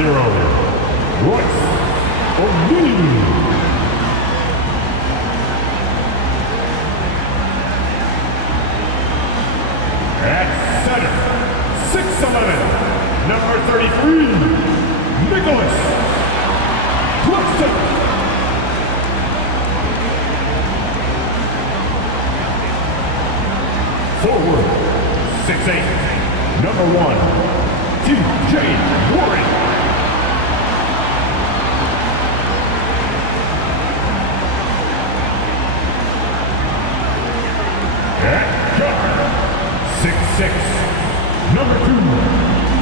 0, Royce O'Neal. At center, 6'11", number 33, Nicholas Claxton. Forward, 6'8", number 1, TJ Warren. At guard, 6'6", number 2,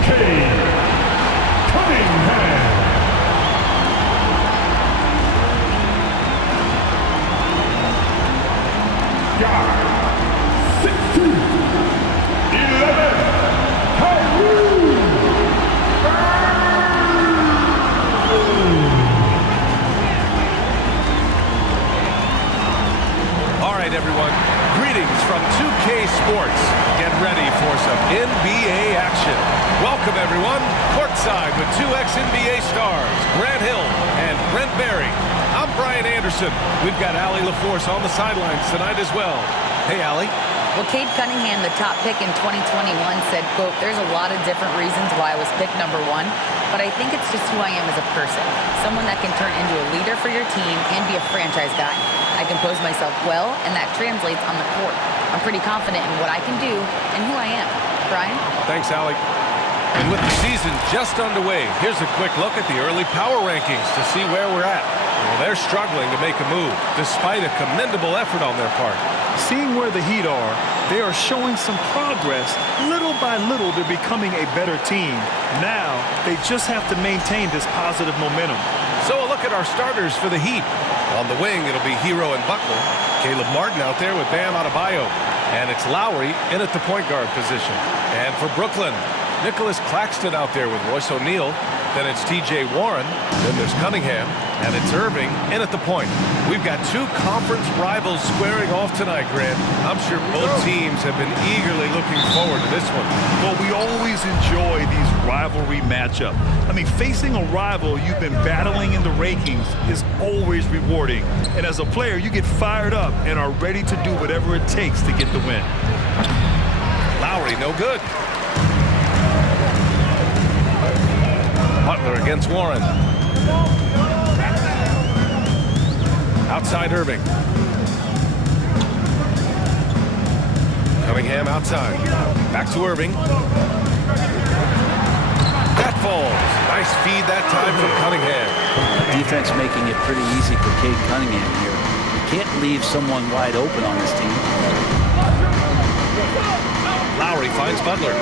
Cade Cunningham. Guard, 6'2", 11, Kyrie Irving. All right, everyone. Greetings from 2K Sports. Get ready for some NBA action. Welcome, everyone. Courtside with 2 ex-NBA stars, Grant Hill and Brent Berry. I'm Brian Anderson. We've got Allie LaForce on the sidelines tonight as well. Hey, Allie. Well, Cade Cunningham, the top pick in 2021, said, quote, "There's a lot of different reasons why I was picked number 1, but I think it's just who I am as a person. Someone that can turn into a leader for your team and be a franchise guy. I compose myself well, and that translates on the court. I'm pretty confident in what I can do and who I am." Brian? Thanks, Allie. And with the season just underway, here's a quick look at the early power rankings to see where we're at. Well, they're struggling to make a move, despite a commendable effort on their part. Seeing where the Heat are, they are showing some progress. Little by little, they're becoming a better team. Now, they just have to maintain this positive momentum. So a look at our starters for the Heat. On the wing, it'll be Hero and Butler. Caleb Martin out there with Bam Adebayo. And it's Lowry in at the point guard position. And for Brooklyn, Nicholas Claxton out there with Royce O'Neal. Then it's TJ Warren. Then there's Cunningham. And it's Irving in at the point. We've got 2 conference rivals squaring off tonight, Grant. I'm sure both teams have been eagerly looking forward to this one. Well, we always enjoy these rivalry matchups. I mean, facing a rival you've been battling in the rankings is always rewarding. And as a player, you get fired up and are ready to do whatever it takes to get the win. Lowry, no good. Butler against Warren. Outside Irving. Cunningham outside. Back to Irving. That falls. Nice feed that time from Cunningham. Defense making it pretty easy for Cade Cunningham here. You can't leave someone wide open on this team. Lowry finds Butler.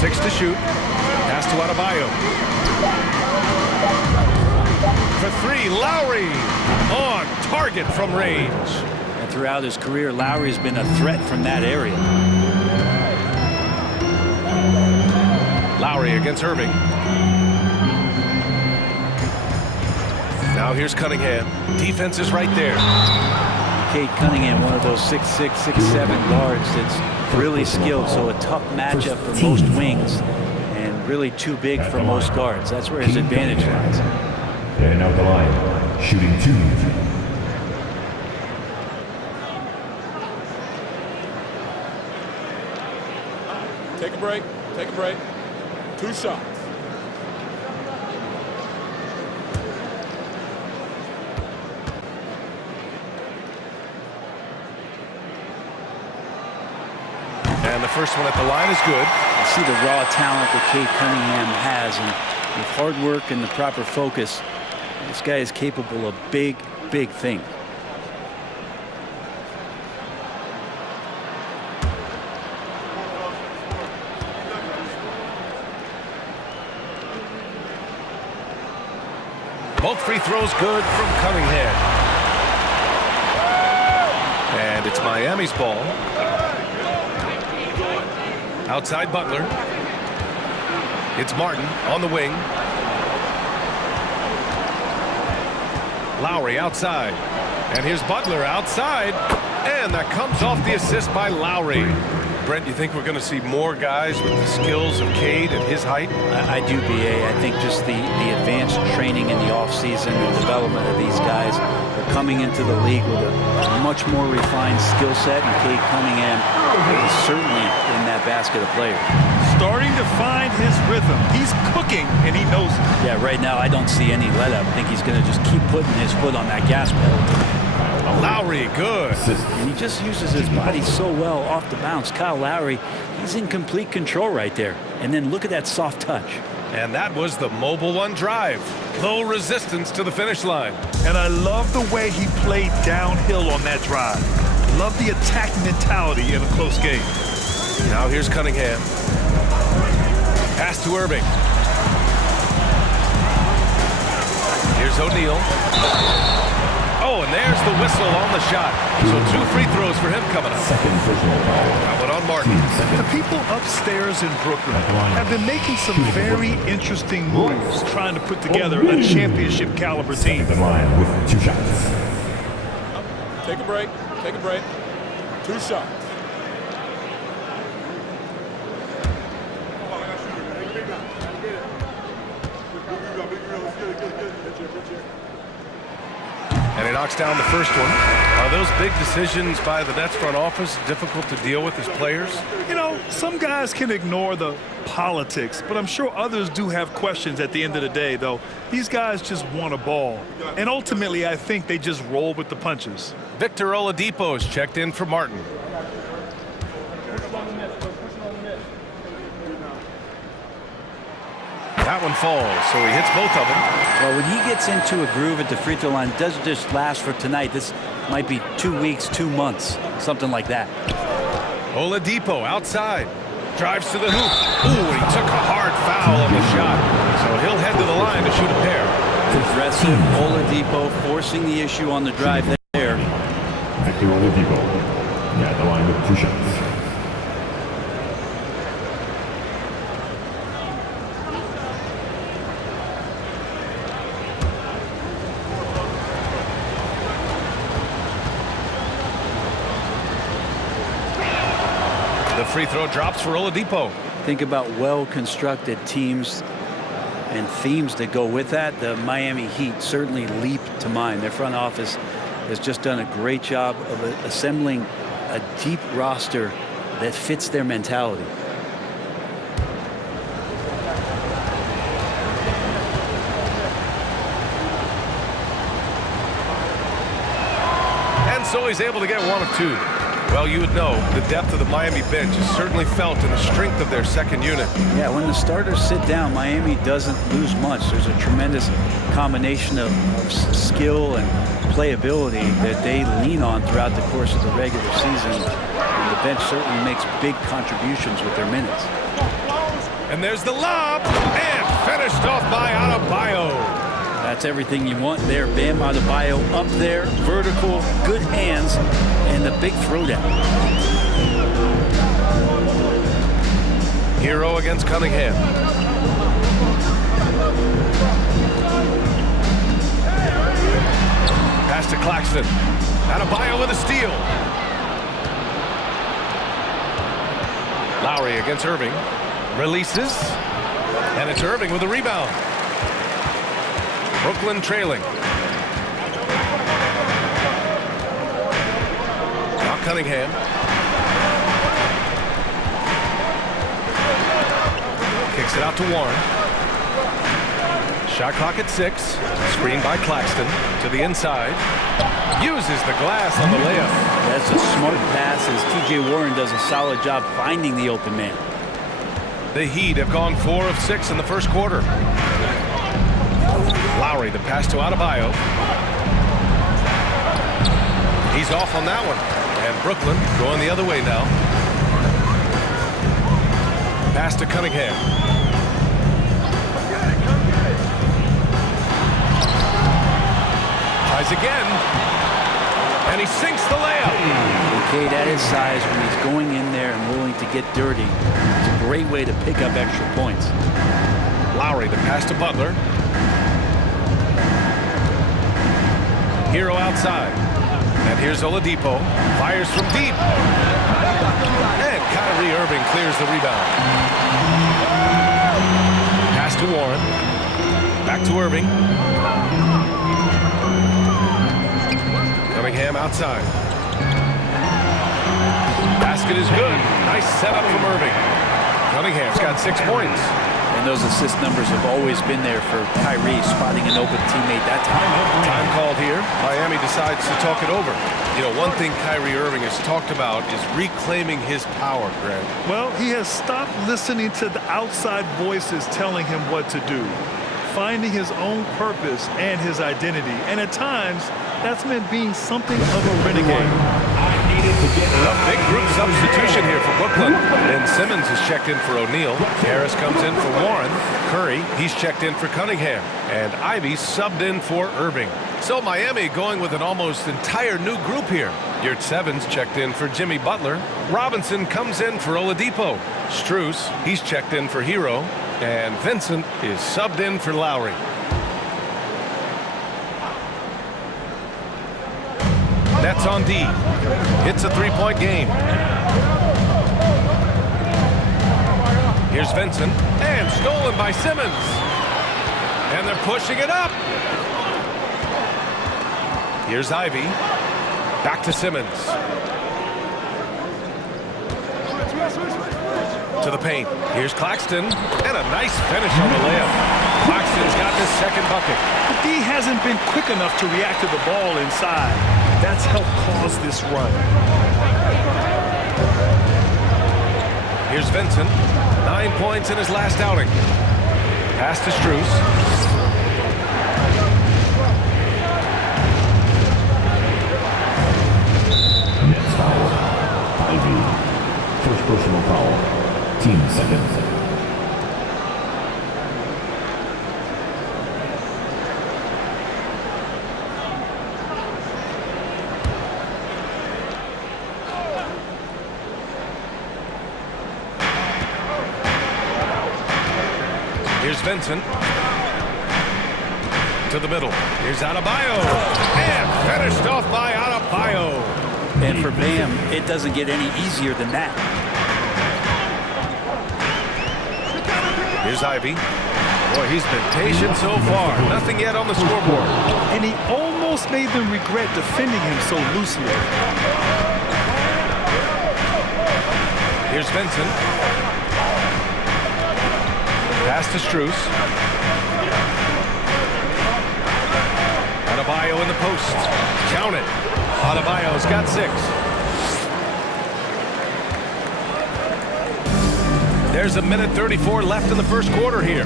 Six to shoot. Pass to Adebayo. For 3, Lowry on target from range. And throughout his career, Lowry's been a threat from that area. Lowry against Irving. Now here's Cunningham. Defense is right there. Cade Cunningham, one of those 6'6", 6'7" guards that's really skilled, so a tough matchup for most wings and really too big for most guards. That's where his advantage lies. And out the line, shooting 2. Take a break. Take a break. 2 shots. And the first one at the line is good. You see the raw talent that Cade Cunningham has, and with hard work and the proper focus, this guy is capable of big, big things. Both free throws good from Cunningham. And it's Miami's ball. Outside Butler. It's Martin on the wing. Lowry outside. And here's Butler outside. And that comes off the assist by Lowry. Brent, you think we're going to see more guys with the skills of Cade at his height? I do, BA. I think just the advanced training in the offseason and development of these guys are coming into the league with a much more refined skill set, and Cade Cunningham is certainly in that basket of players. Starting to find his rhythm. He's cooking, and he knows it. Yeah, right now I don't see any let-up. I think he's going to just keep putting his foot on that gas pedal. Lowry, good. And he just uses his body so well off the bounce. Kyle Lowry, he's in complete control right there. And then look at that soft touch. And that was the Mobile One drive. Low resistance to the finish line. And I love the way he played downhill on that drive. Love the attack mentality in a close game. Now here's Cunningham. Pass to Irving. Here's O'Neal. Oh, and there's the whistle on the shot. So 2 free throws for him coming up. Second personal foul. That one on Martin. The people upstairs in Brooklyn have been making some very interesting moves trying to put together a championship caliber team. The line with 2 shots. Take a break. Take a break. 2 shots. And he knocks down the first one. Are those big decisions by the Nets front office difficult to deal with as players? You know, some guys can ignore the politics, but I'm sure others do have questions at the end of the day, though. These guys just want a ball. And ultimately, I think they just roll with the punches. Victor Oladipo is checked in for Martin. That one falls, so he hits both of them. Well, when he gets into a groove at the free throw line, it doesn't just last for tonight. This might be 2 weeks, 2 months, something like that. Oladipo outside. Drives to the hoop. Ooh, he took a hard foul on the shot. So he'll head to the line to shoot a pair. Aggressive Oladipo forcing the issue on the drive there. Victor Oladipo. Yeah, the line with 2 shots. The free throw drops for Oladipo. Think about well-constructed teams and themes that go with that. The Miami Heat certainly leap to mind. Their front office has just done a great job of assembling a deep roster that fits their mentality. And so he's able to get 1 of 2. Well, you would know the depth of the Miami bench is certainly felt in the strength of their second unit. Yeah, when the starters sit down, Miami doesn't lose much. There's a tremendous combination of skill and playability that they lean on throughout the course of the regular season. And the bench certainly makes big contributions with their minutes. And there's the lob, and finished off by Adebayo. That's everything you want there. Bam Adebayo up there, vertical, good hands, and the big throwdown. Hero against Cunningham. Pass to Claxton. Adebayo with a steal. Lowry against Irving. Releases. And it's Irving with a rebound. Brooklyn trailing. Now Cunningham. Kicks it out to Warren. Shot clock at 6. Screen by Claxton to the inside. Uses the glass on the layup. That's a smart pass as T.J. Warren does a solid job finding the open man. The Heat have gone 4 of 6 in the first quarter. Lowry, the pass to Adebayo. He's off on that one. And Brooklyn going the other way now. Pass to Cunningham. Tries again. And he sinks the layup. Cade at his size, when he's going in there and willing to get dirty, it's a great way to pick up extra points. Lowry, the pass to Butler. Hero outside. And here's Oladipo. Fires from deep. And Kyrie Irving clears the rebound. Pass to Warren. Back to Irving. Cunningham outside. Basket is good. Nice setup from Irving. Cunningham's got 6 points. And those assist numbers have always been there for Kyrie, spotting an open teammate that time. Time called here. Miami decides to talk it over. You know, one thing Kyrie Irving has talked about is reclaiming his power, Greg. Well, he has stopped listening to the outside voices telling him what to do, finding his own purpose and his identity. And at times, that's meant being something of a renegade. A big group substitution here for Brooklyn. Ben Simmons is checked in for O'Neal. Harris comes in for Warren. Curry, he's checked in for Cunningham. And Ivy subbed in for Irving. So Miami going with an almost entire new group here. Yurt Seven's checked in for Jimmy Butler. Robinson comes in for Oladipo. Strus, he's checked in for Hero. And Vincent is subbed in for Lowry. Nets on D. It's a 3-point game. Here's Vincent. And stolen by Simmons. And they're pushing it up. Here's Ivy. Back to Simmons. To the paint. Here's Claxton. And a nice finish on the layup. Claxton's got his second bucket. The D hasn't been quick enough to react to the ball inside. That's helped cause this run. Here's Vincent. 9 points in his last outing. Pass to Strus. Nets foul. Ivy. First personal foul. Team second. Here's Vincent. To the middle. Here's Adebayo. And finished off by Adebayo. And for Bam, it doesn't get any easier than that. Here's Ivy. Boy, he's been patient so far. Nothing yet on the scoreboard. And he almost made them regret defending him so loosely. Here's Vincent. Pass to Strus. Adebayo in the post. Count it. Adebayo's got 6. There's a minute 34 left in the first quarter here.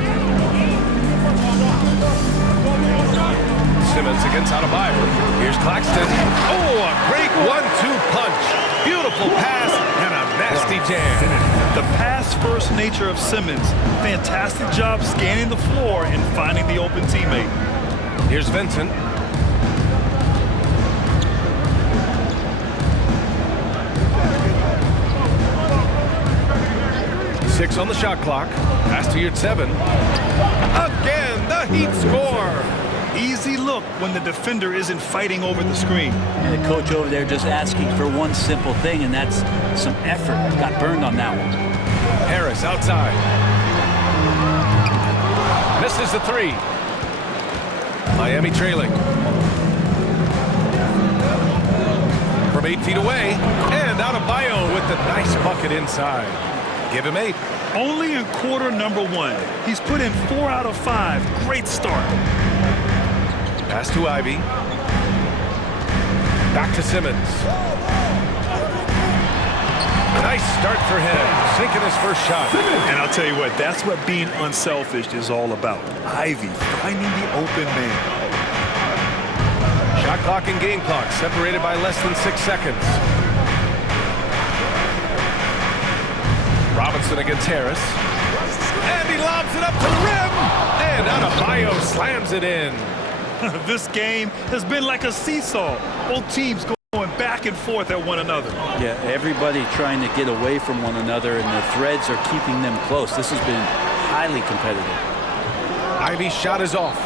Simmons against Adebayo. Here's Claxton. Oh, a great 1-2 punch. Beautiful pass and a nasty jam. The pass-first nature of Simmons. Fantastic job scanning the floor and finding the open teammate. Here's Vincent. Six on the shot clock. Pass to Yurt Seven. Again, the Heat score. Easy look when the defender isn't fighting over the screen. And the coach over there just asking for one simple thing, and that's some effort. Got burned on that one. Harris outside. Misses the 3. Miami trailing. From 8 feet away. And Adebayo with the nice bucket inside. Give him 8. Only in quarter number 1. He's put in 4 out of 5. Great start. Pass to Ivy. Back to Simmons. Nice start for him. Sinking his first shot. And I'll tell you what, that's what being unselfish is all about. Ivy finding the open man. Shot clock and game clock separated by less than 6 seconds. Robinson against Harris. And he lobs it up to the rim. And Adebayo slams it in. This game has been like a seesaw. Both teams going back and forth at one another. Yeah, everybody trying to get away from one another, and the threads are keeping them close. This has been highly competitive. Ivy's shot is off.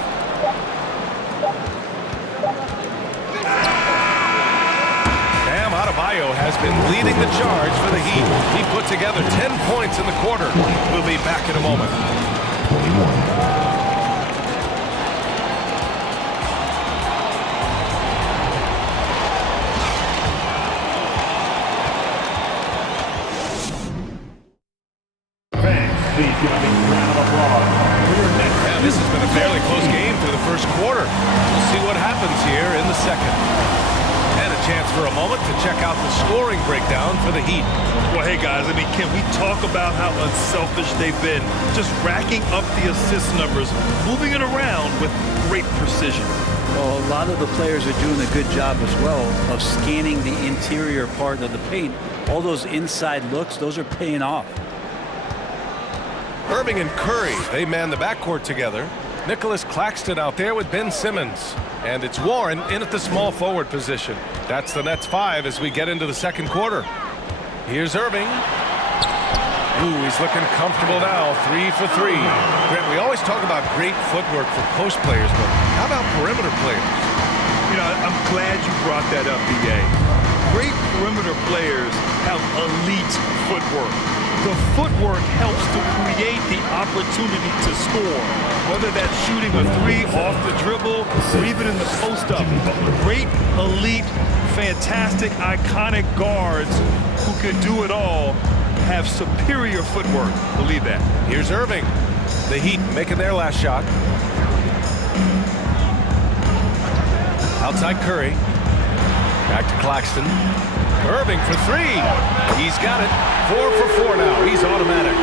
Adebayo has been leading the charge for the Heat. He put together 10 points in the quarter. We'll be back in a moment. 21. Yeah, this has been a fairly close game through the first quarter. We'll see what happens here in the second. And a chance for a moment to check out the scoring breakdown for the Heat. Well, hey, guys, I mean, can we talk about how unselfish they've been? Just racking up the assist numbers, moving it around with great precision. Well, a lot of the players are doing a good job as well of scanning the interior part of the paint. All those inside looks, those are paying off. Irving and Curry, they man the backcourt together. Nicholas Claxton out there with Ben Simmons. And it's Warren in at the small forward position. That's the Nets 5 as we get into the second quarter. Here's Irving. Ooh, he's looking comfortable now. 3 for 3. Grant, we always talk about great footwork for post players, but how about perimeter players? You know, I'm glad you brought that up, B.A. Great perimeter players have elite footwork. The footwork helps to create the opportunity to score, whether that's shooting a 3 off the dribble or even in the post-up. Great, elite, fantastic, iconic guards who can do it all have superior footwork. Believe that. Here's Irving. The Heat making their last shot. Outside Curry. Back to Claxton. Irving for 3. He's got it. 4 for 4 now. He's automatic.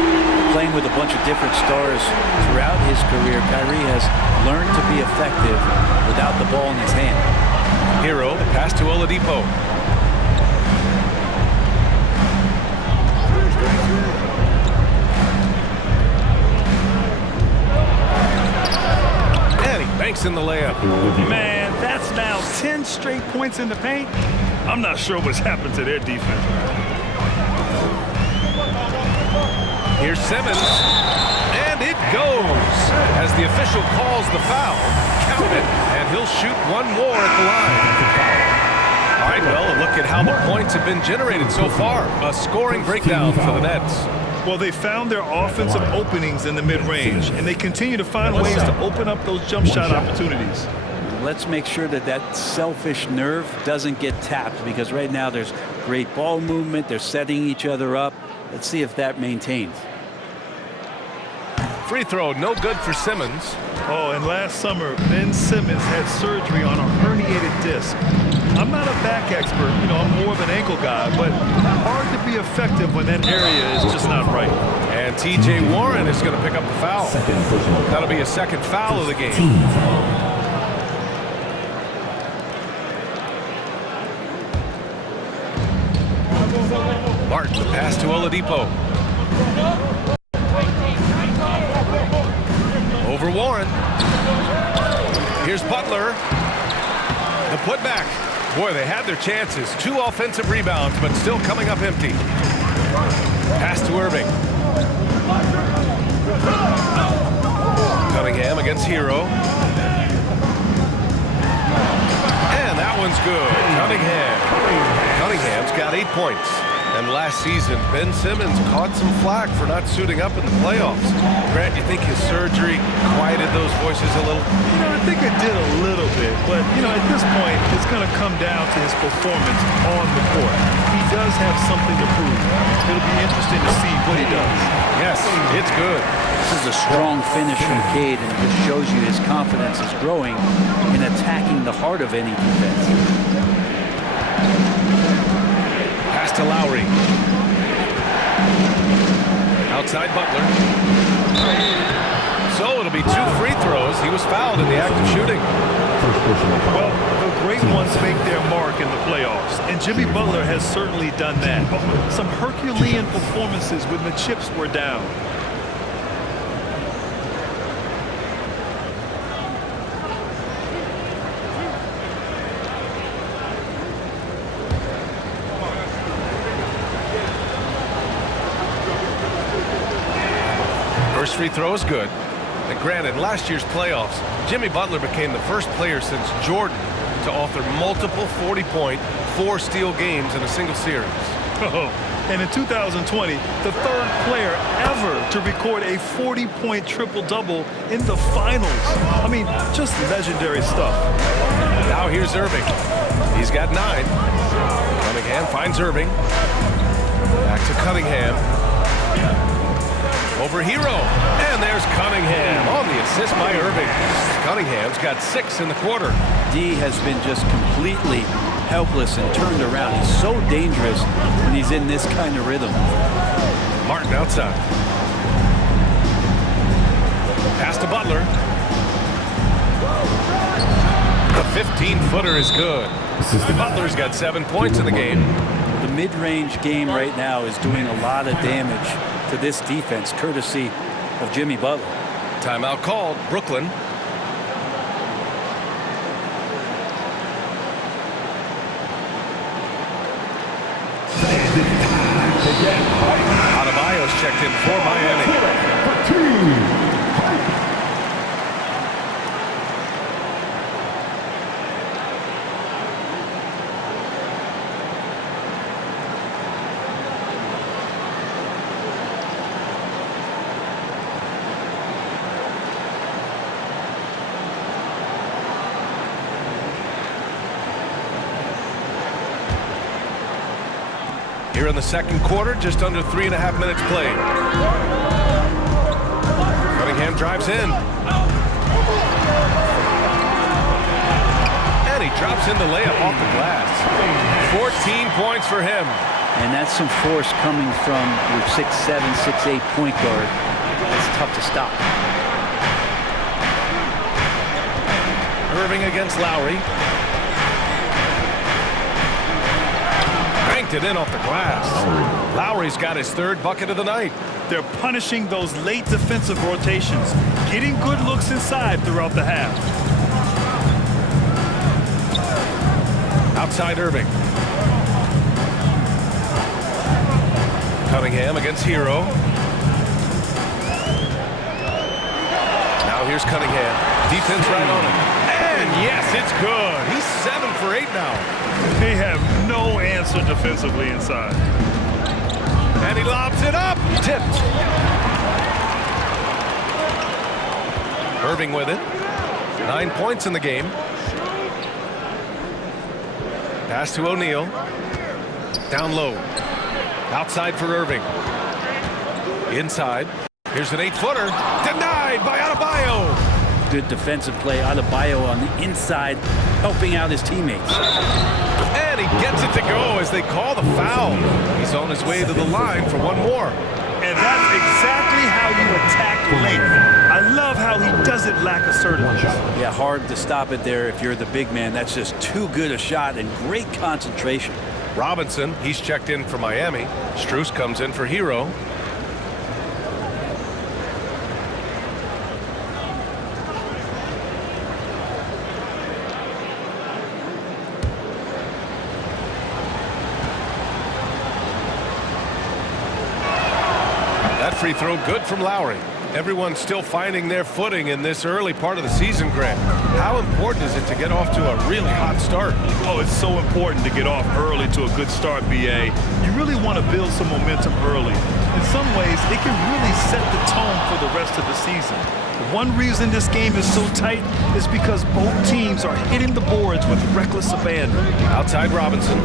Playing with a bunch of different stars throughout his career, Kyrie has learned to be effective without the ball in his hand. Hero, pass to Oladipo. And he banks in the layup. Man, that's now 10 straight points in the paint. I'm not sure what's happened to their defense. Here's Simmons. And it goes. As the official calls the foul, count it, and he'll shoot one more at the line. All right, well, a look at how the points have been generated so far. A scoring breakdown for the Nets. Well, they found their offensive openings in the mid-range, and they continue to find ways to open up those jump shot opportunities. Let's make sure that that selfish nerve doesn't get tapped, because right now there's great ball movement. They're setting each other up. Let's see if that maintains. Free throw, no good for Simmons. Oh, and last summer, Ben Simmons had surgery on a herniated disc. I'm not a back expert, you know, I'm more of an ankle guy, but hard to be effective when that area is just not right. And T.J. Warren is going to pick up the foul. That'll be a second foul of the game. Martin, the pass to Oladipo. Over Warren. Here's Butler. The putback. Boy, they had their chances. 2 offensive rebounds, but still coming up empty. Pass to Irving. Cunningham against Hero. And that one's good. Cunningham's got 8 points. And last season, Ben Simmons caught some flack for not suiting up in the playoffs. Grant, you think his surgery quieted those voices a little? You know, I think it did a little bit. But, you know, at this point, it's going to come down to his performance on the court. He does have something to prove. It'll be interesting to see what he does. Yes, it's good. This is a strong finish from Cade, and it just shows you his confidence is growing in attacking the heart of any defense. Pass to Lowry. Outside Butler. So it'll be 2 free throws. He was fouled in the act of shooting. Well, the great ones make their mark in the playoffs, and Jimmy Butler has certainly done that. Some Herculean performances when the chips were down. First free throw is good. And granted, last year's playoffs, Jimmy Butler became the first player since Jordan to to author multiple 40-point, 4-steal games in a single series. Oh, and in 2020, the third player ever to record a 40-point triple-double in the finals. I mean, just legendary stuff. Now here's Irving. He's got 9. Cunningham finds Irving. Back to Cunningham. Over Hero. And there's Cunningham on the assist by Irving. Cunningham's got 6 in the quarter. D has been just completely helpless and turned around. He's so dangerous when he's in this kind of rhythm. Martin outside. Pass to Butler. The 15-footer is good. Butler's got 7 points in the game. The mid-range game right now is doing a lot of damage to this defense, courtesy of Jimmy Butler. Timeout called. Brooklyn. Adebayo's checked in for Miami. Here in the second quarter, just under 3.5 minutes played. Cunningham drives in. And he drops in the layup off the glass. 14 points for him. And that's some force coming from your 6'7", 6'8" point guard. It's tough to stop. Irving against Lowry. Banked it in off the glass. Lowry's got his 3rd bucket of the night. They're punishing those late defensive rotations, getting good looks inside throughout the half. Outside Irving. Cunningham against Hero. Now here's Cunningham. Defense right on him. And yes, it's good. He's 7 for 8 now. They have no answer defensively inside. And he lobs it up. Tipped. Irving with it. 9 points in the game. Pass to O'Neal. Down low. Outside for Irving. Inside. Here's an 8-footer. Denied by Adebayo. Good defensive play. Adebayo on the inside, helping out his teammates. And he gets it to go as they call the foul. He's on his way to the line for one more. And that's exactly how you attack length. I love how he doesn't lack assertiveness. Yeah, hard to stop it there if you're the big man. That's just too good a shot and great concentration. Robinson, he's checked in for Miami. Strus comes in for Hero. That free throw good from Lowry. Everyone's still finding their footing in this early part of the season, Grant. How important is it to get off to a really hot start? Oh, it's so important to get off early to a good start, BA. You really want to build some momentum early. In some ways, it can really set the tone for the rest of the season. One reason this game is so tight is because both teams are hitting the boards with reckless abandon. Outside Robinson.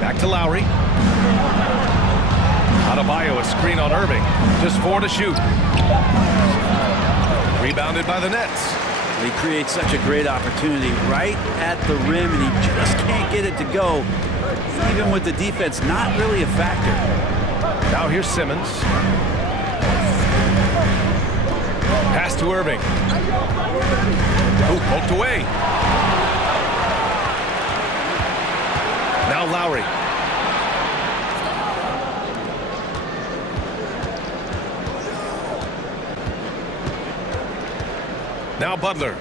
Back to Lowry. Adebayo, a screen on Irving. Just 4 to shoot. Rebounded by the Nets. He creates such a great opportunity right at the rim, and he just can't get it to go. Even with the defense not really a factor. Now here's Simmons. Pass to Irving. Ooh, poked away. Now Lowry. Now Butler.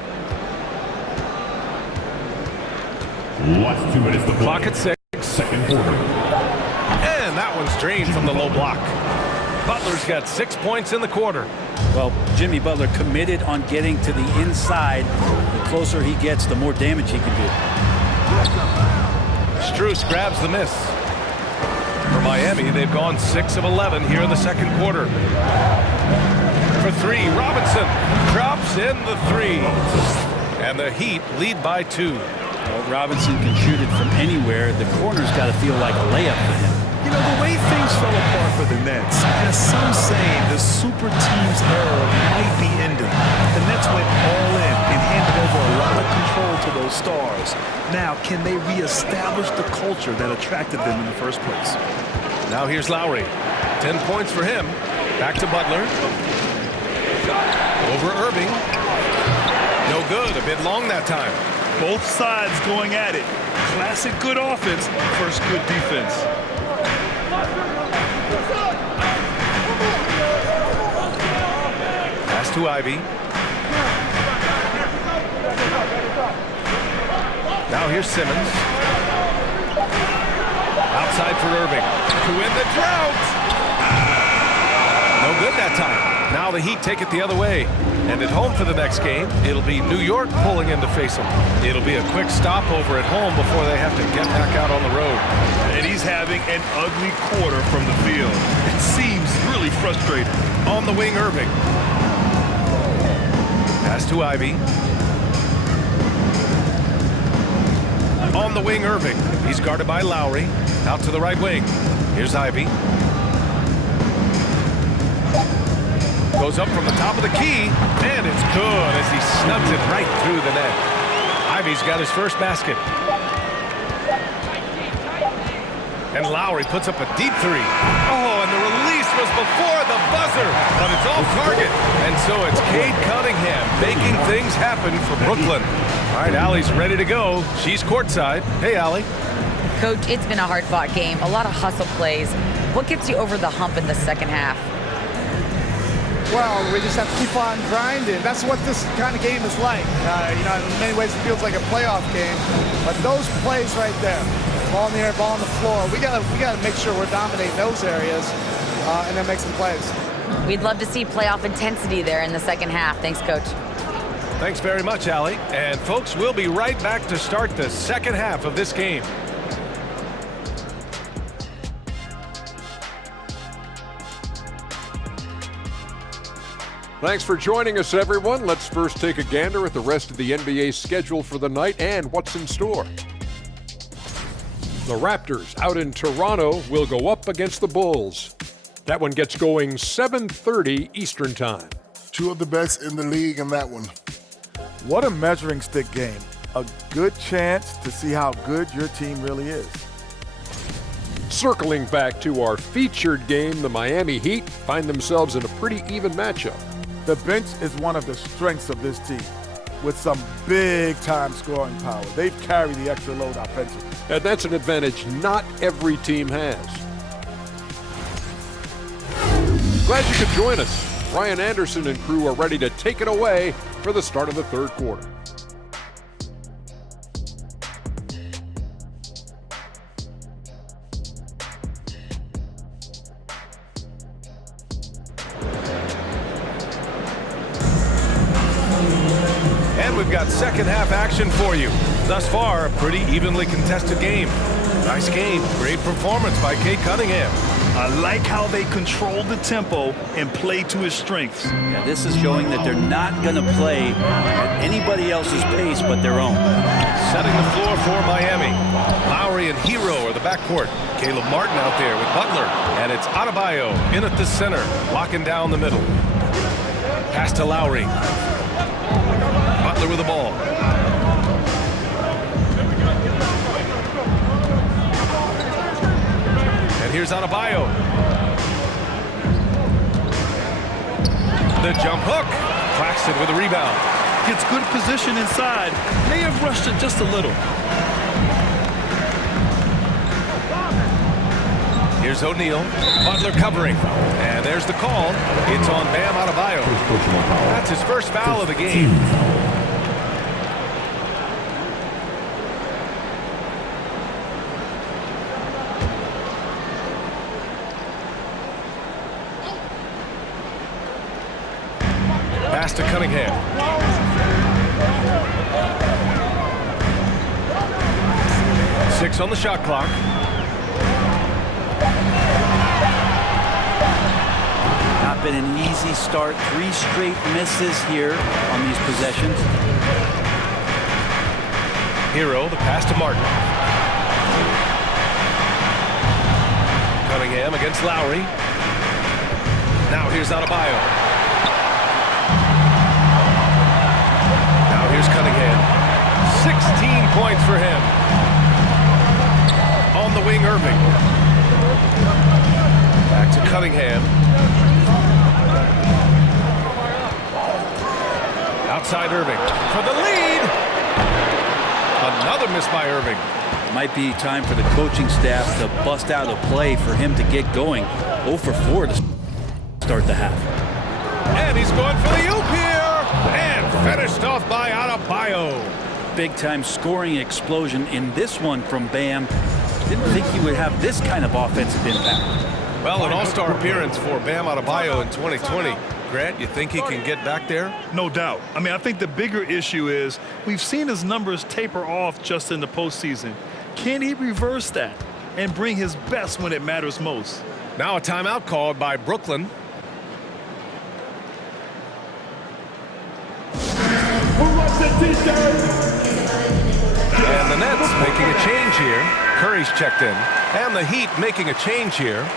Last 2 minutes to play. Clock at 6. Second quarter. And that one's drained from the low block. Butler's got 6 points in the quarter. Well, Jimmy Butler committed on getting to the inside. The closer he gets, the more damage he can do. Strus grabs the miss. For Miami, they've gone 6 of 11 here in the second quarter. For three, Robinson drops in the three. And the Heat lead by 2. Well, Robinson can shoot it from anywhere. The corner's got to feel like a layup for him. You know, the way things fell apart for the Nets has some saying the super team's era might be ending. The Nets went all in and handed over a lot of control to those stars. Now, can they reestablish the culture that attracted them in the first place? Now here's Lowry. 10 points for him. Back to Butler. Over Irving. No good. A bit long that time. Both sides going at it. Classic good offense versus good defense. Pass to Ivy. Now here's Simmons. Outside for Irving. To win the drought. No good that time. Now the Heat take it the other way. And at home for the next game, it'll be New York pulling in to face them. It'll be a quick stopover at home before they have to get back out on the road. And he's having an ugly quarter from the field. It seems really frustrating. On the wing, Irving. Pass to Ivy. On the wing, Irving. He's guarded by Lowry. Out to the right wing. Here's Ivy. Goes up from the top of the key, and it's good as he snubs it right through the net. Ivy's got his first basket. And Lowry puts up a deep three. Oh, and the release was before the buzzer, but it's off target. And so it's Cade Cunningham making things happen for Brooklyn. All right, Allie's ready to go. She's courtside. Hey, Allie. Coach, it's been a hard-fought game. A lot of hustle plays. What gets you over the hump in the second half? Well, we just have to keep on grinding. That's what this kind of game is like. You know, in many ways it feels like a playoff game. But those plays right there, ball in the air, ball on the floor, we gotta make sure we're dominating those areas and then make some plays. We'd love to see playoff intensity there in the second half. Thanks, Coach. Thanks very much, Allie. And folks, we'll be right back to start the second half of this game. Thanks for joining us, everyone. Let's first take a gander at the rest of the NBA schedule for the night and what's in store. The Raptors out in Toronto will go up against the Bulls. That one gets going 7:30 Eastern Time. Two of the best in the league in that one. What a measuring stick game. A good chance to see how good your team really is. Circling back to our featured game, the Miami Heat find themselves in a pretty even matchup. The bench is one of the strengths of this team, with some big-time scoring power. They've carried the extra load offensively. And that's an advantage not every team has. Glad you could join us. Ryan Anderson and crew are ready to take it away for the start of the third quarter. We've got second half action for you. Thus far, a pretty evenly contested game. Nice game. Great performance by Cade Cunningham. I like how they controlled the tempo and played to his strengths. Yeah, this is showing that they're not going to play at anybody else's pace but their own. Setting the floor for Miami. Lowry and Hero are the backcourt. Caleb Martin out there with Butler. And it's Adebayo in at the center, locking down the middle. Pass to Lowry. Butler with the ball. And here's Adebayo. The jump hook. Claxton with a rebound. Gets good position inside. May have rushed it just a little. Here's O'Neal. Butler covering. And there's the call. It's on Bam Adebayo. That's his first foul of the game. to Cunningham. Six on the shot clock. Not been an easy start. 3 straight misses here on these possessions. Hero, the pass to Martin. Cunningham against Lowry. Now here's Adebayo. Now here's Cunningham. 16 points for him. On the wing, Irving. Back to Cunningham. Outside Irving for the lead. Another miss by Irving. Might be time for the coaching staff to bust out a play for him to get going. 0 for 4 to start the half. And he's going for the oop here. And finished off by Adebayo. Big time scoring explosion in this one from Bam. Didn't think he would have this kind of offensive impact. Well, an all-star appearance for Bam Adebayo in 2020. Grant, you think he can get back there? No doubt. I mean, I think the bigger issue is we've seen his numbers taper off just in the postseason. Can he reverse that and bring his best when it matters most? Now a timeout called by Brooklyn. And the Nets making a change here. Curry's checked in. And the Heat making a change here.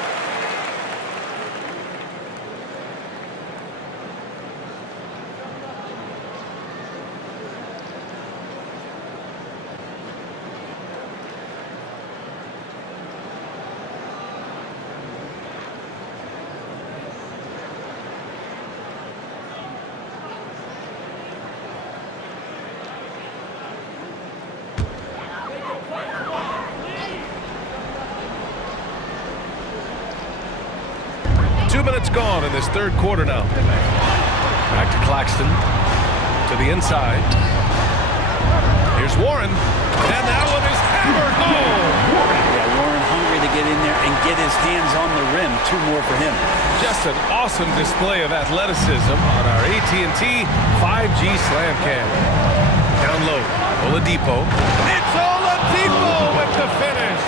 Gone in this third quarter now. Back to Claxton. To the inside. Here's Warren. And that one is hammered home. Yeah, Warren hungry to get in there and get his hands on the rim. 2 more for him. Just an awesome display of athleticism on our AT&T 5G Slam Cam. Down low. Oladipo. It's Oladipo with the finish.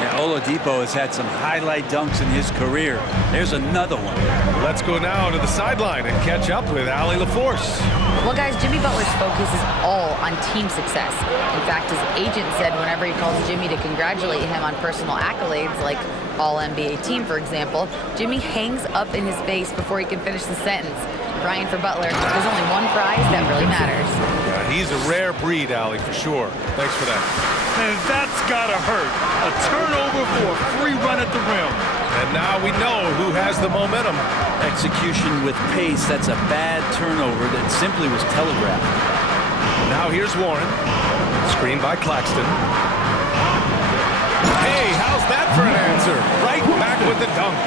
Yeah, Oladipo has had some highlight dunks in his career. There's another one. Let's go now to the sideline and catch up with Allie LaForce. Well, guys, Jimmy Butler's focus is all on team success. In fact, his agent said whenever he calls Jimmy to congratulate him on personal accolades, like All-NBA team, for example, Jimmy hangs up in his face before he can finish the sentence. Ryan, for Butler, there's only one prize that really matters. Yeah, he's a rare breed, Allie, for sure. Thanks for that. And that's gotta hurt. A turnover for a free run at the rim. And now we know who has the momentum. Execution with pace. That's a bad turnover that simply was telegraphed. Now here's Warren. Screened by Claxton. Hey, how's that for an answer? Right back with the dunk.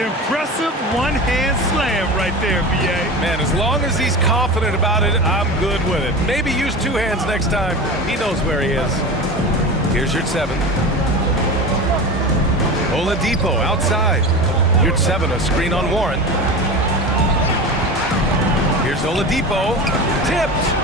Impressive one-hand slam right there, B.A. Man, as long as he's confident about it, I'm good with it. Maybe use 2 hands next time. He knows where he is. Here's your 7. Oladipo outside. Your 7, a screen on Warren. Here's Oladipo. Tipped.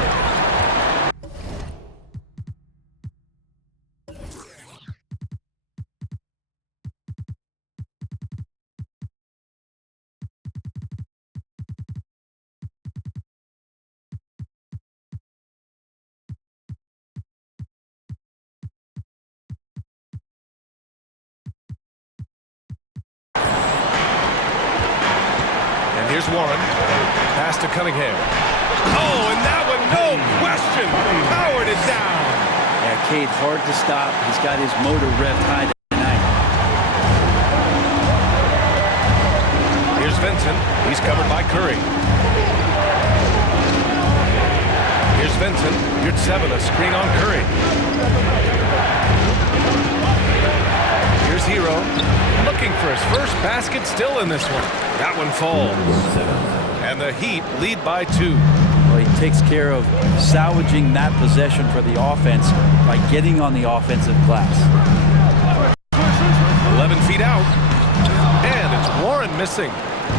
Here's Warren. Pass to Cunningham. Oh, and that one, no question, powered it down. Yeah, Cade, hard to stop. He's got his motor revved high tonight. Here's Vincent. He's covered by Curry. Here's Vincent. You're 7, a screen on Curry. Here's Hero. Looking for his first basket, still in this one. That one falls. And the Heat lead by 2. Well, he takes care of salvaging that possession for the offense by getting on the offensive glass. 11 feet out. And it's Warren missing.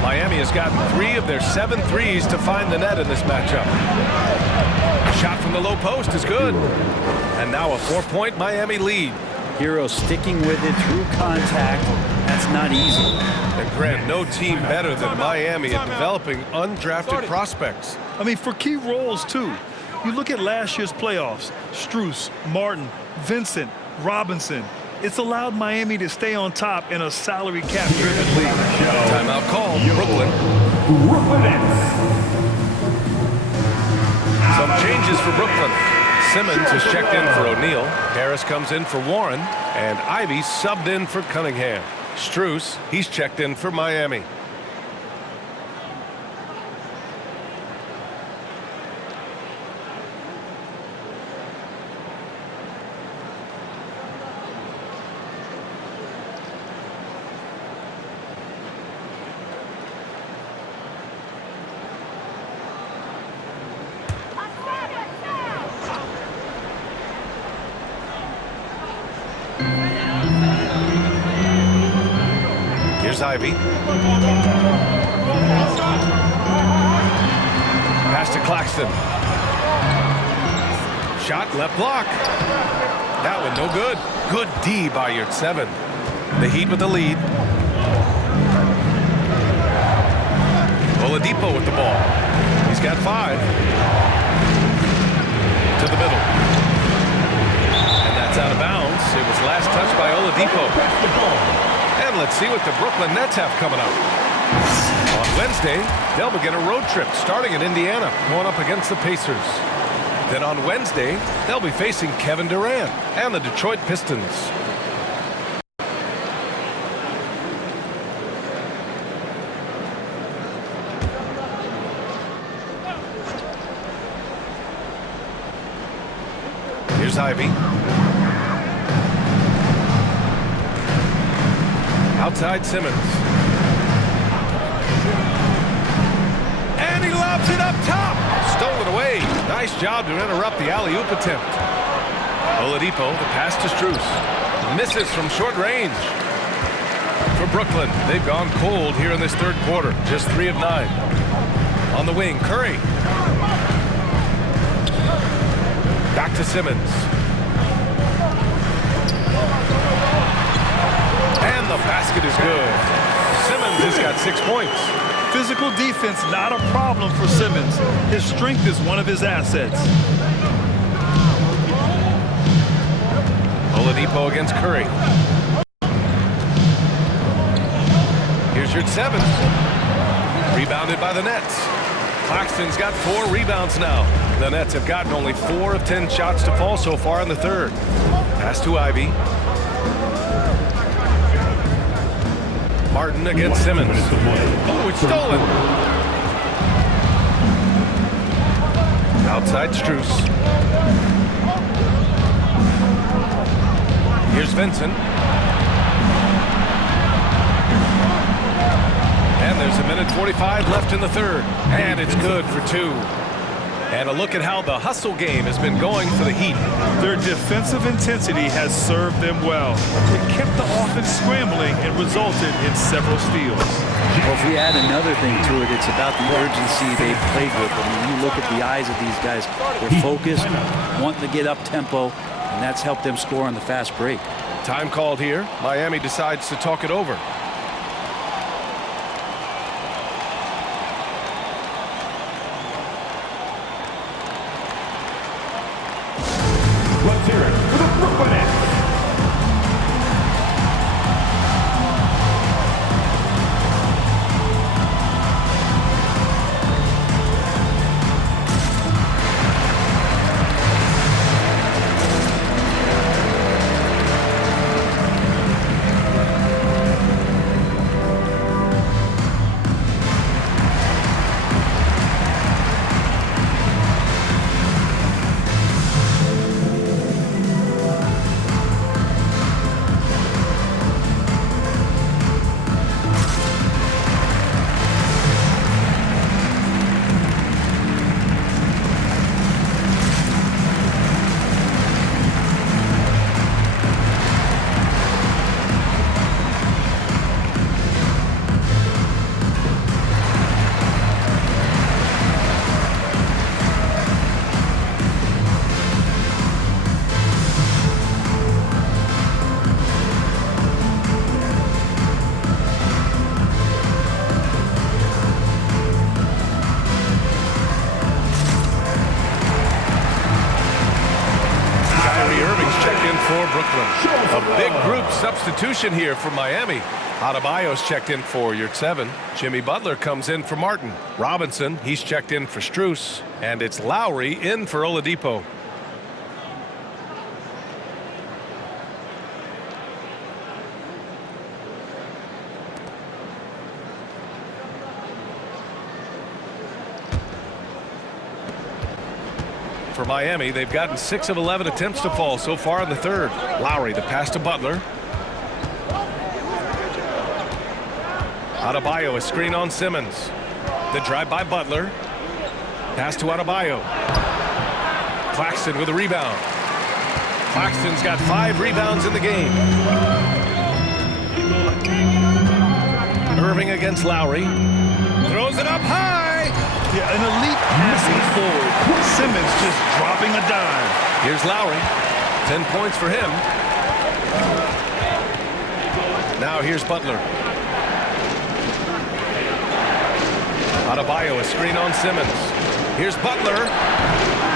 Miami has gotten 3 of their 7 threes to find the net in this matchup. Shot from the low post is good. And now a 4-point Miami lead. Hero sticking with it through contact. That's not easy. And Grant, no team better than Miami at developing undrafted prospects. I mean, for key roles, too. You look at last year's playoffs, Strus, Martin, Vincent, Robinson. It's allowed Miami to stay on top in a salary cap-driven league. Timeout call, Brooklyn. Some changes for Brooklyn. Simmons is checked in for O'Neal. Harris comes in for Warren. And Ivy subbed in for Cunningham. Strus, he's checked in for Miami. Here's Ivy. Pass to Claxton. Shot left block. That one no good. Good D by Yurtseven. The Heat with the lead. Oladipo with the ball. He's got 5. To the middle. And that's out of bounds. It was last touched by Oladipo. And let's see what the Brooklyn Nets have coming up. On Wednesday, they'll begin a road trip starting in Indiana, going up against the Pacers. Then on Wednesday, they'll be facing Kevin Durant and the Detroit Pistons. Here's Ivy. Outside Simmons. And he lobs it up top. Stolen away. Nice job to interrupt the alley-oop attempt. Oladipo, the pass to Strus. Misses from short range. For Brooklyn, they've gone cold here in this third quarter. Just 3 of 9. On the wing, Curry. Back to Simmons. And the basket is good. Simmons has got 6 points. Physical defense, not a problem for Simmons. His strength is one of his assets. Oladipo against Curry. Here's Yurtseven. Rebounded by the Nets. Claxton's got 4 rebounds now. The Nets have gotten only 4 of 10 shots to fall so far in the third. Pass to Ivy. Martin against Simmons. Oh, it's stolen. Outside Strus. Here's Vincent. And there's a minute 45 left in the third. And it's good for 2. And a look at how the hustle game has been going for the Heat. Their defensive intensity has served them well. It kept the offense scrambling and resulted in several steals. Well, if we add another thing to it, it's about the urgency they've played with. I mean, you look at the eyes of these guys. They're focused, wanting to get up tempo, and that's helped them score on the fast break. Time called here. Miami decides to talk it over. Let's hear it for the Brooklyn Nets. deep substitution here for Miami. Adebayo's checked in for your 7. Jimmy Butler comes in for Martin. Robinson, he's checked in for Strus. And it's Lowry in for Oladipo. For Miami, they've gotten 6 of 11 attempts to fall so far in the third. Lowry, the pass to Butler. Adebayo, a screen on Simmons. The drive by Butler. Pass to Adebayo. Claxton with a rebound. Claxton's got 5 rebounds in the game. Irving against Lowry. Throws it up high. Yeah, an elite passing forward. Simmons just dropping a dime. Here's Lowry. 10 points for him. Now here's Butler. Adebayo, a screen on Simmons. Here's Butler.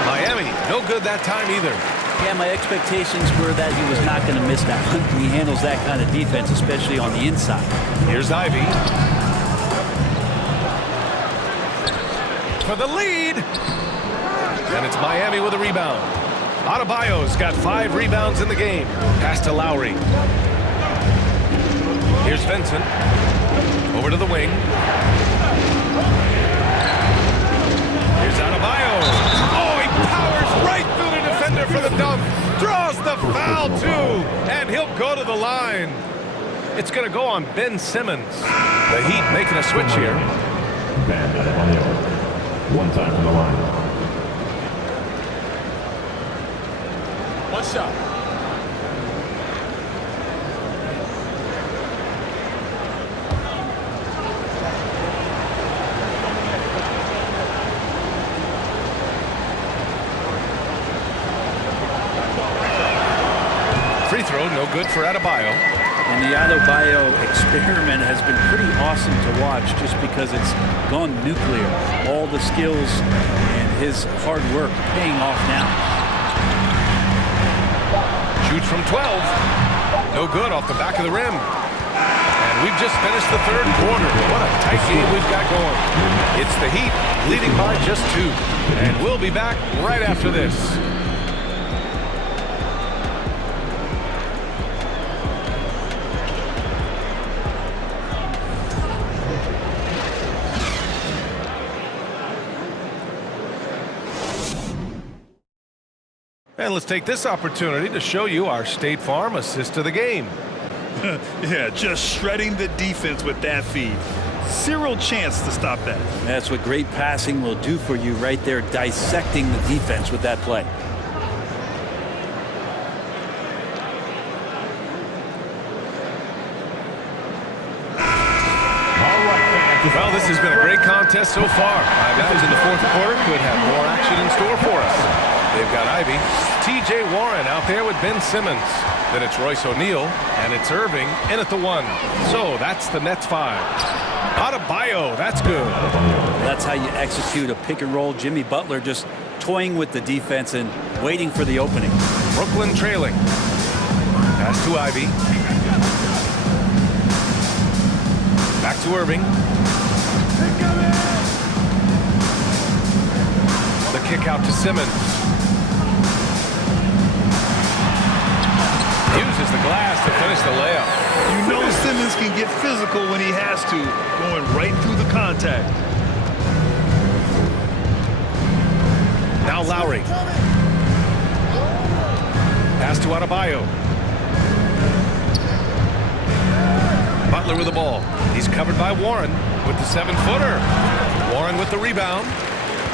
Miami, no good that time either. Yeah, my expectations were that he was not going to miss that one. He handles that kind of defense, especially on the inside. Here's Ivy. For the lead. And it's Miami with a rebound. Adebayo's got 5 rebounds in the game. Pass to Lowry. Here's Vincent. Over to the wing. Here's Adebayo. Oh, he powers right through the defender for the dunk. Draws the foul, too. And he'll go to the line. It's going to go on Ben Simmons. The Heat making a switch here. Ben Adebayo. 1 time from the line. One shot. Free throw, no good for Adebayo. And the Adebayo experiment has been pretty awesome to watch just because it's gone nuclear. All the skills and his hard work paying off now. Shoots from 12. No good off the back of the rim. And we've just finished the third quarter. What a tight game we've got going. It's the Heat leading by just 2. And we'll be back right after this. And let's take this opportunity to show you our State Farm assist of the game. Yeah, just shredding the defense with that feed. Zero chance to stop that. That's what great passing will do for you right there, dissecting the defense with that play. Well, this has been a great contest so far. I imagine the fourth quarter could have more action in store for us. They've got Ivy, T.J. Warren out there with Ben Simmons. Then it's Royce O'Neal, and it's Irving in at the 1. So that's the Nets 5. Adebayo, that's good. That's how you execute a pick and roll. Jimmy Butler just toying with the defense and waiting for the opening. Brooklyn trailing. Pass to Ivy. Back to Irving. The kick out to Simmons. Uses the glass to finish the layup. You know Simmons can get physical when he has to, going right through the contact. Now Lowry. Pass to Adebayo. Butler with the ball. He's covered by Warren with the 7-footer. Warren with the rebound.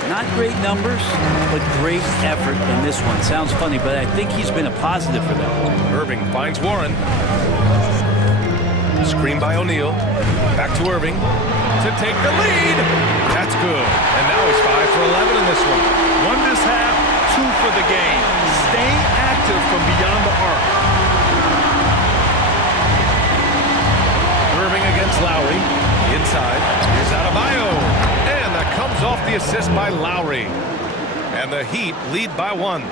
Not great numbers, but great effort in this one. Sounds funny, but I think he's been a positive for them. Irving finds Warren. Screen by O'Neal. Back to Irving to take the lead. That's good. And now he's 5 for 11 in this one. 1 this half, 2 for the game. Stay active from beyond the arc. Irving against Lowry. Inside. Here's Adebayo. And that comes off the assist by Lowry. And the Heat lead by 1.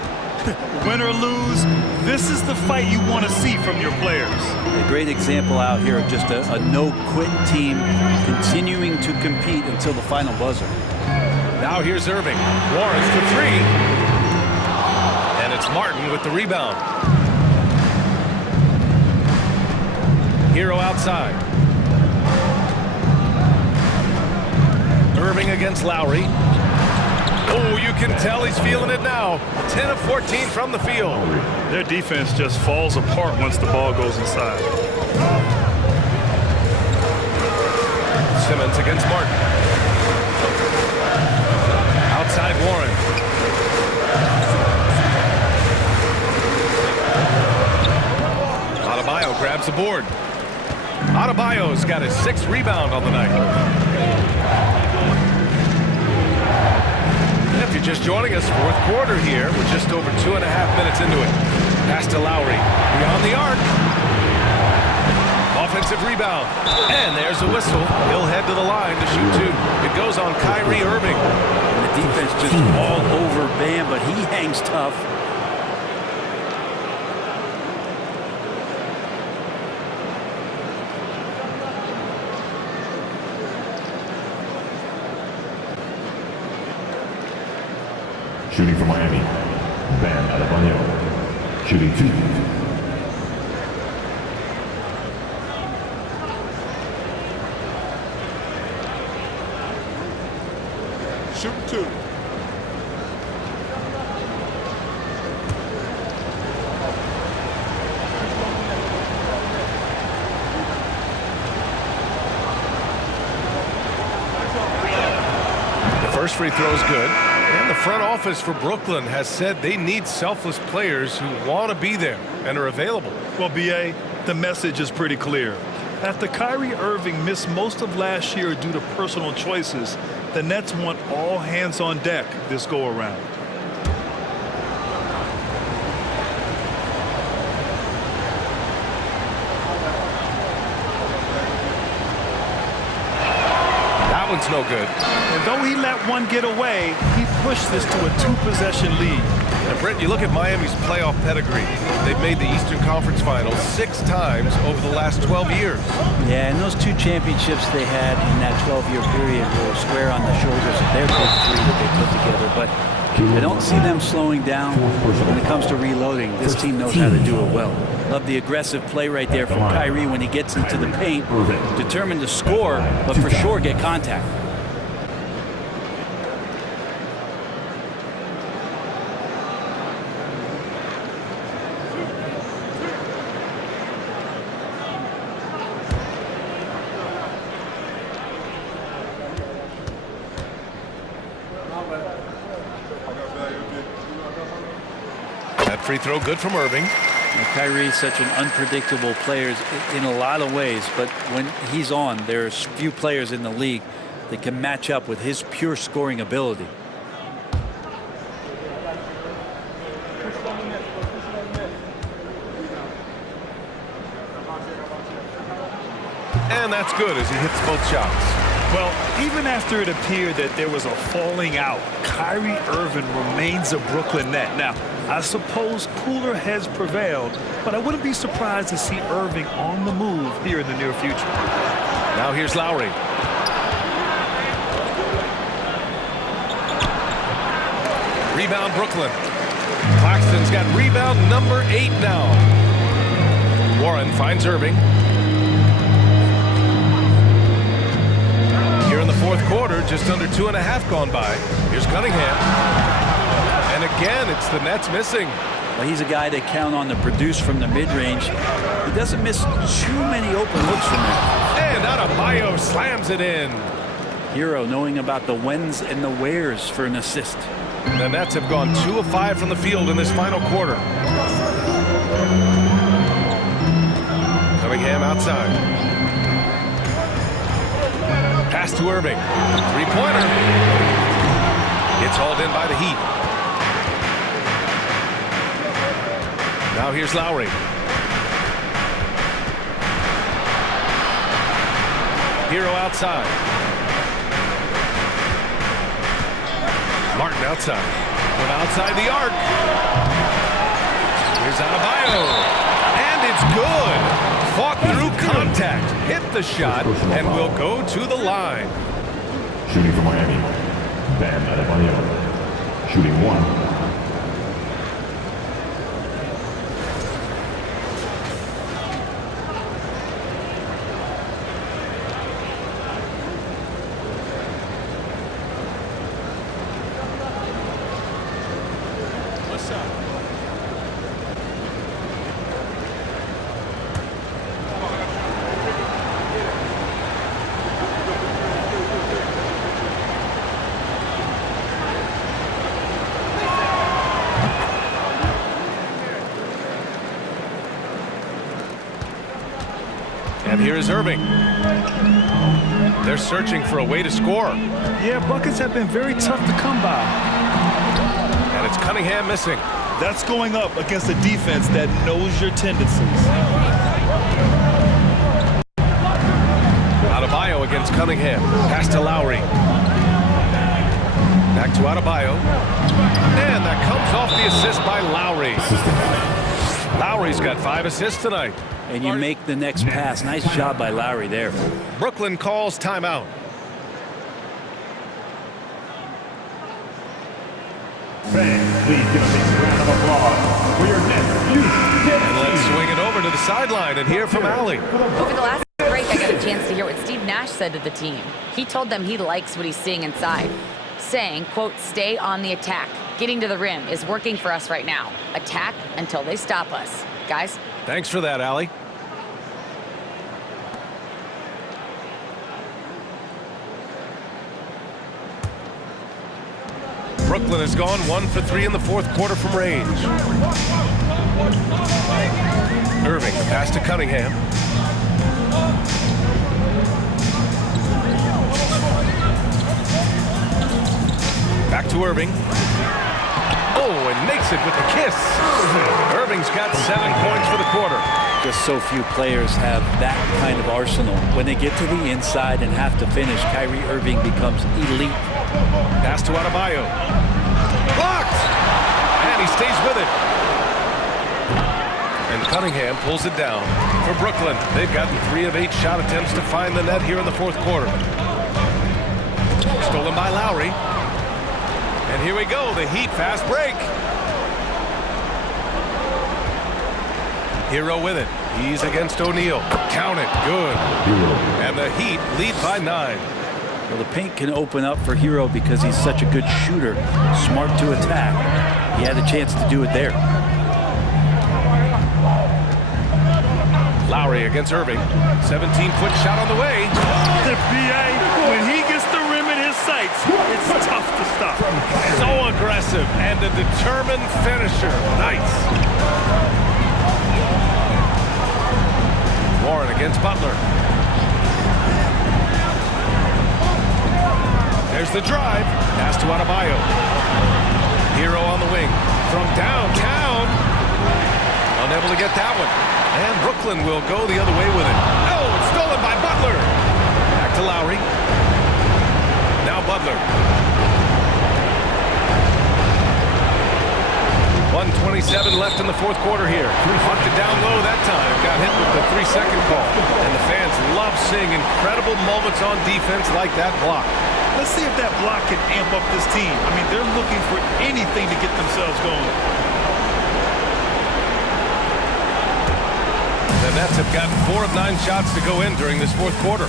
Win or lose, this is the fight you want to see from your players. A great example out here of just a no-quit team continuing to compete until the final buzzer. Now here's Irving. Warren's for three. And it's Martin with the rebound. Hero outside. Irving against Lowry. Oh, you can tell he's feeling it now. 10 of 14 from the field. Their defense just falls apart once the ball goes inside. Simmons against Martin. Outside Warren. Adebayo grabs the board. Adebayo's got his 6th rebound on the night. If you're just joining us, 4th quarter here. We're just over 2.5 minutes into it. Pass to Lowry. Beyond the arc. Offensive rebound. And there's a whistle. He'll head to the line to shoot 2. It goes on Kyrie Irving. And the defense just all over Bam, but he hangs tough. Shooting for Miami, Bam Adebayo. Shooting 2. Shooting 2. The first free throw is good. And the front office for Brooklyn has said they need selfless players who want to be there and are available. Well, B.A., the message is pretty clear. After Kyrie Irving missed most of last year due to personal choices, the Nets want all hands on deck this go-around. That one's no good. And though he let one get away, he pushed this to a 2-possession lead. And Brent, you look at Miami's playoff pedigree. They've made the Eastern Conference Finals 6 times over the last 12 years. Yeah, and those 2 championships they had in that 12-year period were square on the shoulders of their big 3 that they put together. But I don't see them slowing down when it comes to reloading. This team knows how to do it well. Love the aggressive play right there from Kyrie when he gets into the paint. Determined to score, but for sure get contact. That free throw good from Irving. Kyrie's such an unpredictable player in a lot of ways, but when he's on, there's few players in the league that can match up with his pure scoring ability. And that's good as he hits both shots. Well, even after it appeared that there was a falling out, Kyrie Irving remains a Brooklyn Net. Now, I suppose cooler heads prevailed, but I wouldn't be surprised to see Irving on the move here in the near future. Now here's Lowry. Rebound Brooklyn. Claxton's got rebound number 8 now. Warren finds Irving. Here in the 4th quarter, just under 2.5 gone by. Here's Cunningham. And again, it's the Nets missing. Well, he's a guy that count on to produce from the mid-range. He doesn't miss too many open looks from there. And Adebayo slams it in. Hero knowing about the whens and the wheres for an assist. The Nets have gone 2 of 5 from the field in this final quarter. Cunningham outside. Pass to Irving. 3-pointer. It's hauled in by the Heat. Now here's Lowry. Hero outside. Martin outside. From outside the arc. Here's Adebayo. And it's good. Fought through contact. Hit the shot and will go to the line. Shooting for Miami. Bam Adebayo. Shooting 1. And here is Irving. They're searching for a way to score. Yeah, buckets have been very tough to come by. And it's Cunningham missing. That's going up against a defense that knows your tendencies. Adebayo against Cunningham. Pass to Lowry. Back to Adebayo. And that comes off the assist by Lowry. Lowry's got 5 assists tonight. And you make the next pass. Nice job by Lowry there. Brooklyn calls timeout. Fans, please give a big round of applause for your next youth. And let's swing it over to the sideline and hear from Allie. Over the last break, I got a chance to hear what Steve Nash said to the team. He told them he likes what he's seeing inside, saying, quote, stay on the attack. Getting to the rim is working for us right now. Attack until they stop us. Guys? Thanks for that, Allie. Brooklyn has gone 1 for 3 in the fourth quarter from range. Irving, the pass to Cunningham. Back to Irving. Oh, and makes it with the kiss. Irving's got 7 points for the quarter. Just so few players have that kind of arsenal. When they get to the inside and have to finish, Kyrie Irving becomes elite. Pass to Adebayo. Blocked! And he stays with it. And Cunningham pulls it down for Brooklyn. They've gotten 3 of 8 shot attempts to find the net here in the fourth quarter. Stolen by Lowry. And here we go, the Heat fast break. Hero with it. He's against O'Neal. Count it. Good. And the Heat lead by 9. Well, the paint can open up for Hero because he's such a good shooter. Smart to attack. He had a chance to do it there. Lowry against Irving. 17-foot shot on the way. The BA, when he gets the rim in his sights, it's tough to stop. So aggressive and a determined finisher. Nice. Warren against Butler. There's the drive. Pass to Adebayo. Hero on the wing. From downtown. Unable to get that one. And Brooklyn will go the other way with it. Oh, it's stolen by Butler. Back to Lowry. Now Butler. 1:27 left in the fourth quarter here. Hucked it down low that time. Got hit with the 3-second call. And the fans love seeing incredible moments on defense like that block. Let's see if that block can amp up this team. I mean, they're looking for anything to get themselves going. The Nets have gotten 4 of 9 shots to go in during this fourth quarter.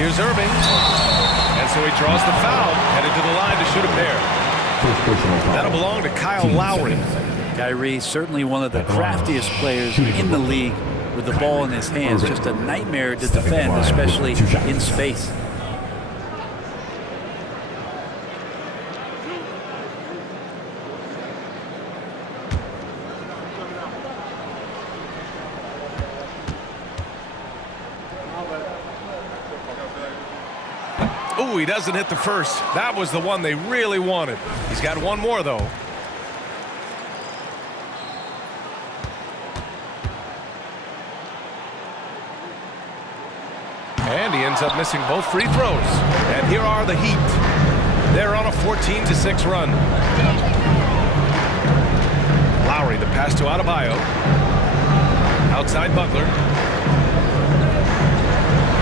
Here's Irving. And so he draws the foul, headed to the line to shoot a pair. That'll belong to Kyle Lowry. Kyrie, certainly one of the craftiest players in the league with the ball in his hands. Just a nightmare to defend, especially in space. Ooh, he doesn't hit the first. That was the one they really wanted. He's got one more, though. And he ends up missing both free throws. And here are the Heat. They're on a 14-6 run. Lowry, the pass to Adebayo. Outside Butler.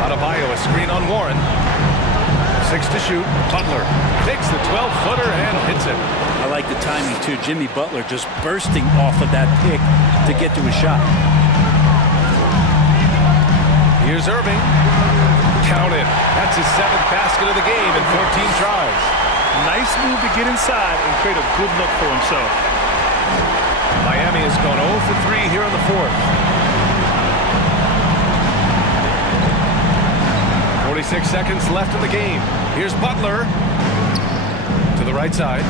Adebayo, a screen on Warren. 6 to shoot. Butler takes the 12-footer and hits it. I like the timing, too. Jimmy Butler just bursting off of that pick to get to a shot. Here's Irving. Count it. That's his 7th basket of the game in 14 tries. Nice move to get inside and create a good look for himself. Miami has gone 0 for 3 here in the 4th. 46 seconds left in the game. Here's Butler to the right side.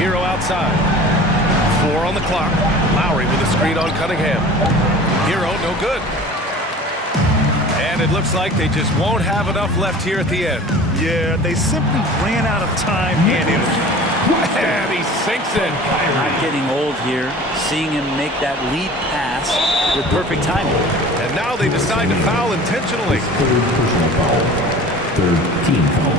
Hero outside. 4 on the clock. Lowry with a screen on Cunningham. Hero no good. And it looks like they just won't have enough left here at the end. Yeah, they simply ran out of time and energy. And he sinks it. Not getting old here. Seeing him make that lead pass with perfect timing. And now they decide to foul intentionally. Third personal foul. Third team foul.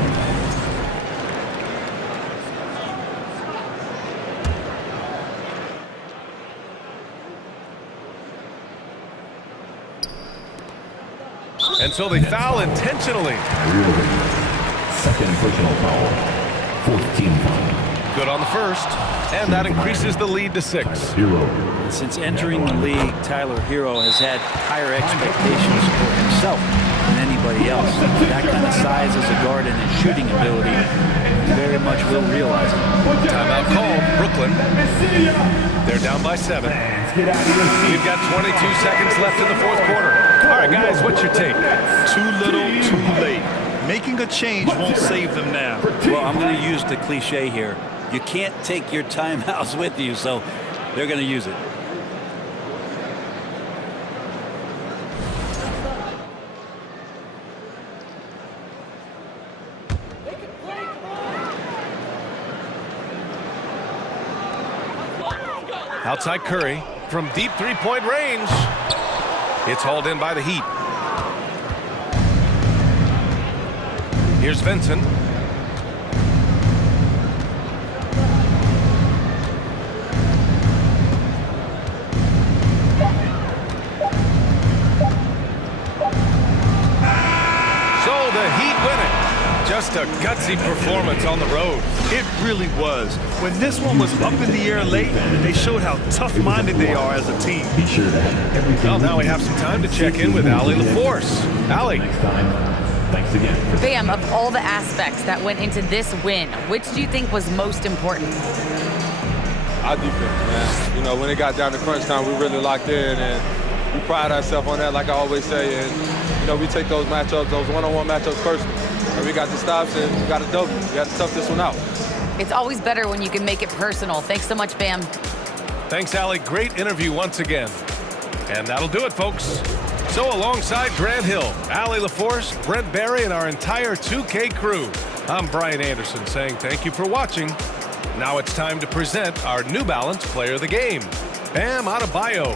And so they foul intentionally. Second personal foul. Fourth team foul. Good on the first. And that increases the lead to 6. Since entering the league, Tyler Hero has had higher expectations for himself than anybody else. That kind of size as a guard and his shooting ability very much will realize it. Timeout called. Brooklyn. They're down by 7. We've got 22 seconds left in the 4th quarter. All right, guys, what's your take? Too little, too late. Making a change won't save them now. Well, I'm going to use the cliche here. You can't take your timeouts with you, so they're going to use it. Outside Curry from deep 3-point range. It's hauled in by the Heat. Here's Vincent. So the Heat win it. Just a gutsy performance on the road. It really was. When this one was up in the air late, they showed how tough-minded they are as a team. Be sure to have everything. Well, now we have some time to check in with Allie LaForce. Allie. Next time. Thanks again. Bam, of all the aspects that went into this win, which do you think was most important? Our defense, man. You know, when it got down to crunch time, we really locked in, and we pride ourselves on that, like I always say. And, you know, we take those matchups, those one-on-one matchups personally. And we got the stops, and we got a W. We got to tough this one out. It's always better when you can make it personal. Thanks so much, Bam. Thanks, Allie. Great interview once again. And that'll do it, folks. So alongside Grant Hill, Allie LaForce, Brent Barry, and our entire 2K crew, I'm Brian Anderson saying thank you for watching. Now it's time to present our New Balance Player of the Game, Bam Adebayo.